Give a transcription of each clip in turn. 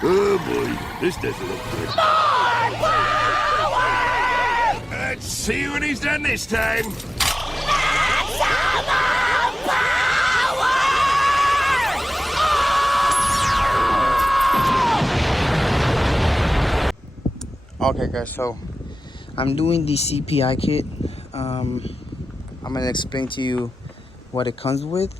Oh boy, this doesn't look good. Let's see what he's done this time. Okay guys, so I'm doing the CPI kit. I'm gonna explain to you what it comes with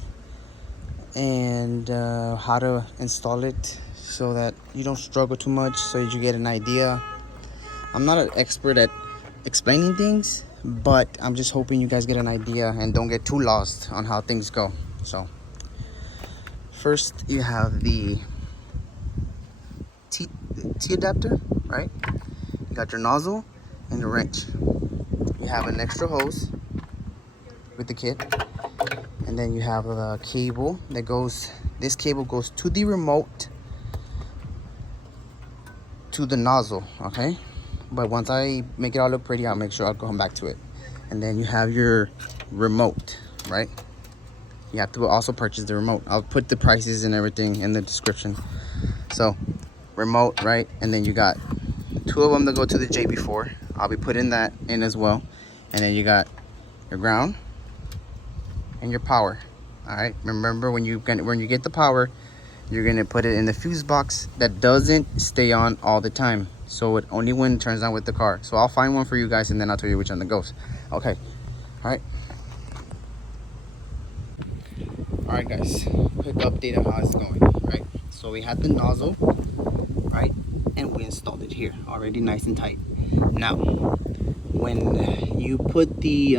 and how to install it so that you don't struggle too much, so you get an idea. I'm not an expert at explaining things, but I'm just hoping you guys get an idea and don't get too lost on how things go. So first you have the T adapter, right? You got your nozzle and your wrench. You have an extra hose with the kit, and then you have a cable that goes, this cable goes to the remote, to the nozzle, okay? But once I make it all look pretty, I'll make sure I'll come back to it. And then you have your remote, right? You have to also purchase the remote. I'll put the prices and everything in the description. So remote, right? And then you got 2 of them that go to the JB4. I'll be putting that in as well. And then you got your ground and your power. All right, remember when you get the power, you're gonna put it in the fuse box that doesn't stay on all the time, so it only when turns on with the car. So I'll find one for you guys and then I'll tell you which one that goes. Okay, all right guys, quick update on how it's going. Right, so we had the nozzle, right, and we installed it here already, nice and tight. Now when you put the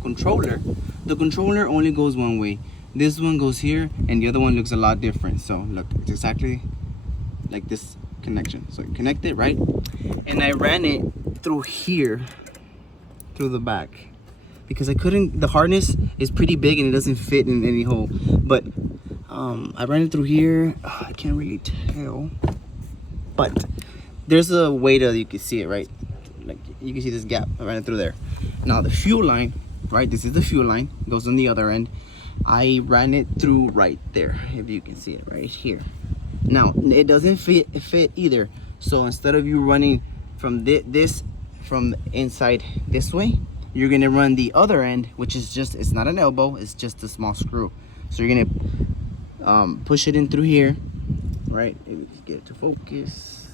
controller only goes one way. This one goes here and the other one looks a lot different. So look, it's exactly like this connection. So you connect it, right? And I ran it through here, through the back, because I couldn't, the harness is pretty big and it doesn't fit in any hole. But I ran it through here. I can't really tell, but there's a way that you can see it, right? Like you can see this gap. I ran it through there. Now the fuel line, right, this is the fuel line, goes on the other end. I ran it through right there, if you can see it right here. Now it doesn't fit either, so instead of you running from this from the inside this way, you're gonna run the other end, which is just, it's not an elbow, it's just a small screw. So you're gonna push it in through here, right? If we can get it to focus,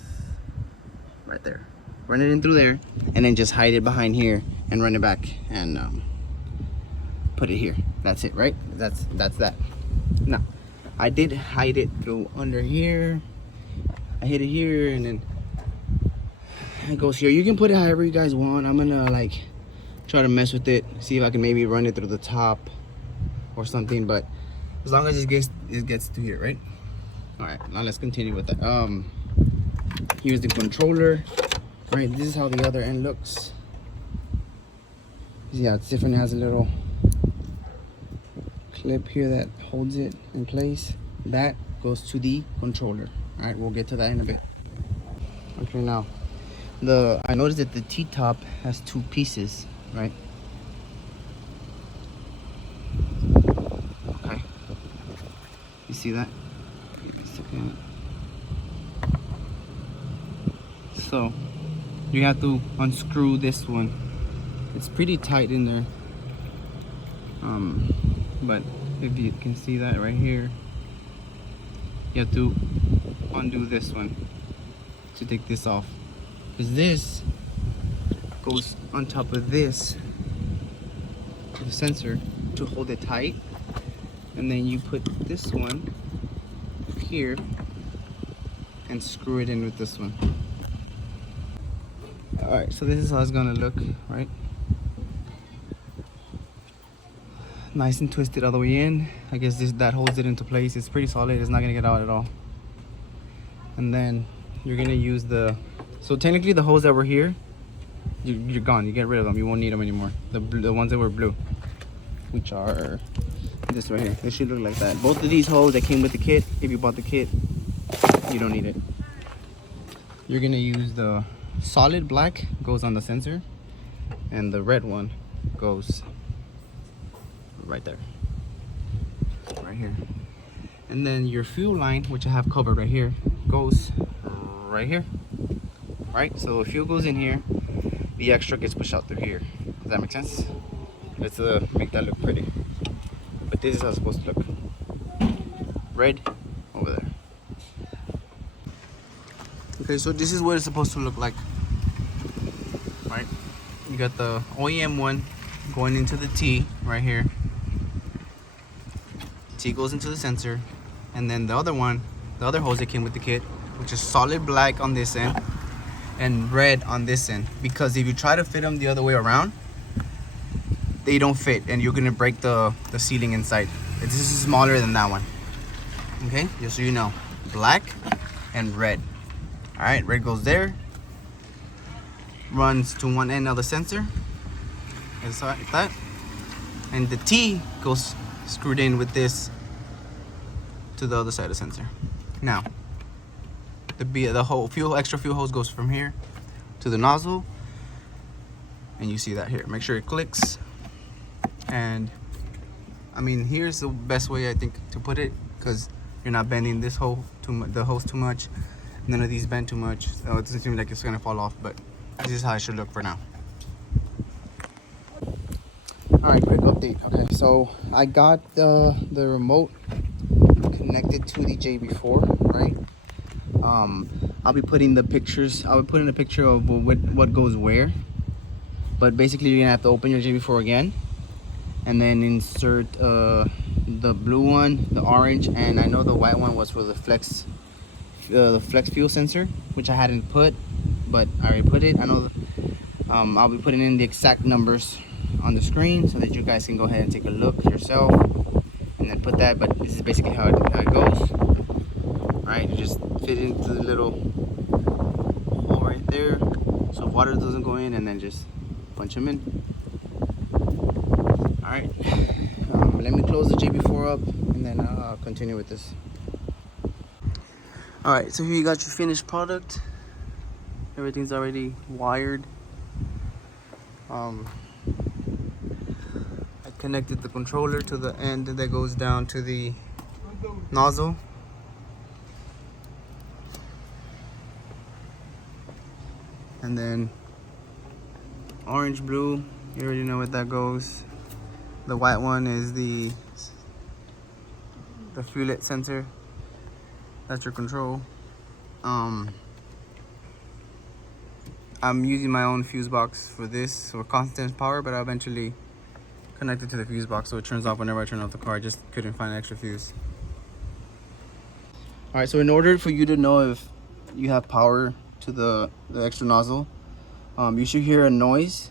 right there. Run it in through there, and then just hide it behind here and run it back and put it here. That's it, right? That's that. Now I did hide it through under here. I hid it here and then it goes here. You can put it however you guys want. I'm gonna like try to mess with it, see if I can maybe run it through the top or something, but as long as it gets to here, right? All right, now let's continue with that. Here's the controller, right? This is how the other end looks. Yeah, it's different. It has a little clip here that holds it in place. That goes to the controller. All right, we'll get to that in a bit. Okay, now I noticed that the T-top has 2 pieces, right? Okay, you see that? Give me a second. So you have to unscrew this one. It's pretty tight in there, but if you can see that right here, you have to undo this one to take this off, because this goes on top of this, the sensor, to hold it tight, and then you put this one here and screw it in with this one. All right, so this is how it's gonna look, right? Nice and twisted all the way in. I guess that holds it into place. It's pretty solid. It's not gonna get out at all. And then you're gonna use so technically the holes that were here, you're gone. You get rid of them. You won't need them anymore. The ones that were blue, which are this right here. It should look like that. Both of these holes that came with the kit, if you bought the kit, you don't need it. You're gonna use the solid black, goes on the sensor, and the red one goes right there, right here. And then your fuel line, which I have covered right here, goes right here, right? So the fuel goes in here, the extra gets pushed out through here. Does that make sense? Let's make that look pretty. But this is how it's supposed to look. Red over there. Okay, so this is what it's supposed to look like, right? You got the OEM one going into the T right here. T goes into the sensor, and then the other one, the other hose that came with the kit, which is solid black on this end and red on this end, because if you try to fit them the other way around, they don't fit and you're gonna break the sealing inside. This is smaller than that one. Okay, just so you know, black and red. All right, red goes there, runs to one end of the sensor, just like that, and the T goes screwed in with this to the other side of the sensor. Now, the whole extra fuel hose goes from here to the nozzle, and you see that here. Make sure it clicks, and I mean, here's the best way I think to put it, because you're not bending this hose too much. None of these bend too much, so it doesn't seem like it's gonna fall off. But this is how it should look for now. Alright, quick update. Okay, so I got the remote connected to the JB4, right? I'll be putting the pictures, I'll be putting a picture of what goes where. But basically you're gonna have to open your JB4 again and then insert the blue one, the orange, and I know the white one was for the flex fuel sensor, which I hadn't put, but I already put it. I know I'll be putting in the exact numbers on the screen so that you guys can go ahead and take a look yourself and then put that. But this is basically how it goes. Alright, you just fit into the little hole right there so water doesn't go in, and then just punch them in. Alright, let me close the JB4 up and then I'll continue with this. Alright, so here you got your finished product. Everything's already wired. I connected the controller to the end that goes down to the nozzle. And then orange, blue, you already know what that goes. The white one is the fuelet sensor. That's your control. I'm using my own fuse box for this for constant power, but I eventually connect it to the fuse box so it turns off whenever I turn off the car. I just couldn't find an extra fuse. Alright, so in order for you to know if you have power to the extra nozzle, you should hear a noise.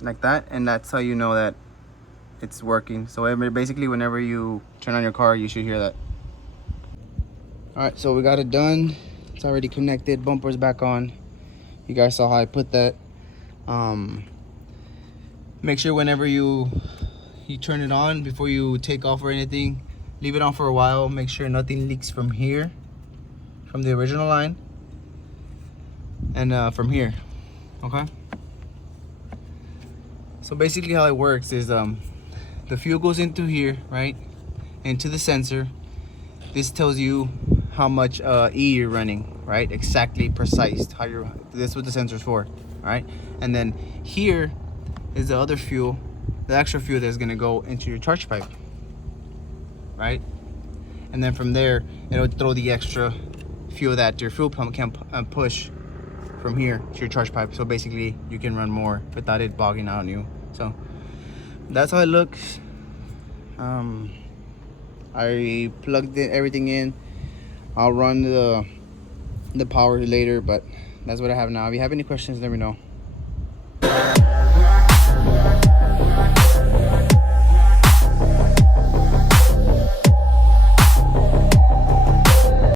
Like that, and that's how you know that it's working. So basically whenever you turn on your car, you should hear that. Alright, so we got it done. It's already connected, bumper's back on. You guys saw how I put that. Make sure whenever you turn it on, before you take off or anything, leave it on for a while. Make sure nothing leaks from here, from the original line, and from here. Okay, so basically how it works is the fuel goes into here, right, into the sensor. This tells you how much E you're running, right? Exactly, precise. How you're. This is what the sensor's for, right? And then here is the other fuel, the extra fuel that's gonna go into your charge pipe, right? And then from there, it'll throw the extra fuel that your fuel pump can push from here to your charge pipe. So basically, you can run more without it bogging out on you. So that's how it looks. I plugged everything in. I'll run the power later, but that's what I have now. If you have any questions, let me know.